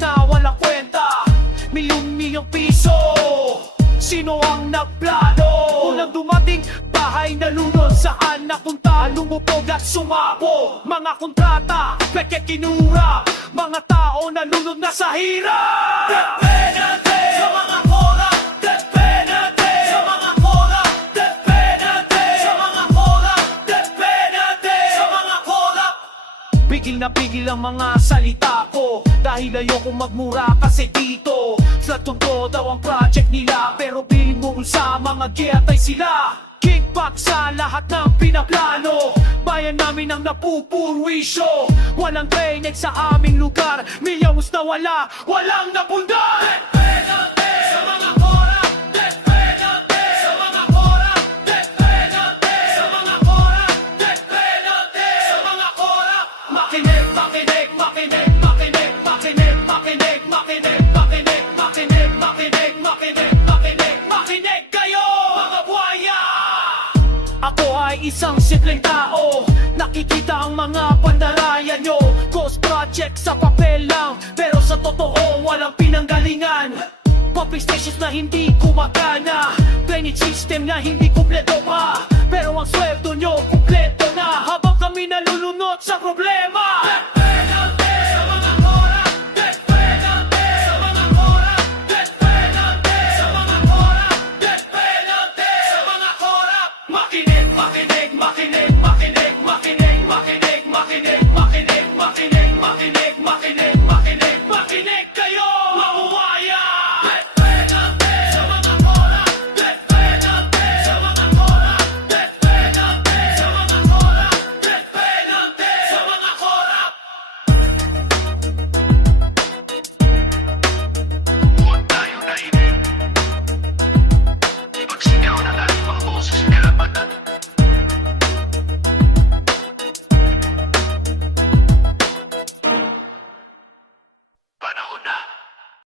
na walang kwenta, milyong piso. Sino ang nagplano? Unang dumating, bahay na lunod. Saan napunta? Lumubog at sumabo. Mga kontrata, peke kinura. Mga tao na lunod na sa hirap. Death penalty sa mga korap. Death penalty sa mga korap. Death penalty sa mga korap. Death penalty sa mga korap. Pigil na pigil ang mga salita ko, dahil ayokong magmura kasi dito sa totoo daw ang project nila. Pero piling mo sa mga giyatay sila. Kickback sa lahat ng pinaplano. Bayan namin ang napupurwisyo. Walang drainage sa aming lugar. Milyons na walang napundar. Death penalty sa mga korap. Death penalty sa mga korap. Death penalty sa mga korap. Death penalty sa mga korap. Makinig, makinig, makinig, makinig, makinig, makinig, makinig, makinig, makinig, makinig, makinig, makinig, makinig kayo, mga buhaya! Ako ay isang simpleng tao, nakikita ang mga pandaraya nyo. Ghost project sa papel lang, pero sa totoo walang pinanggalingan. Pumping stations na hindi kumagana, drainage system na hindi kumpleto pa, pero ang sweldo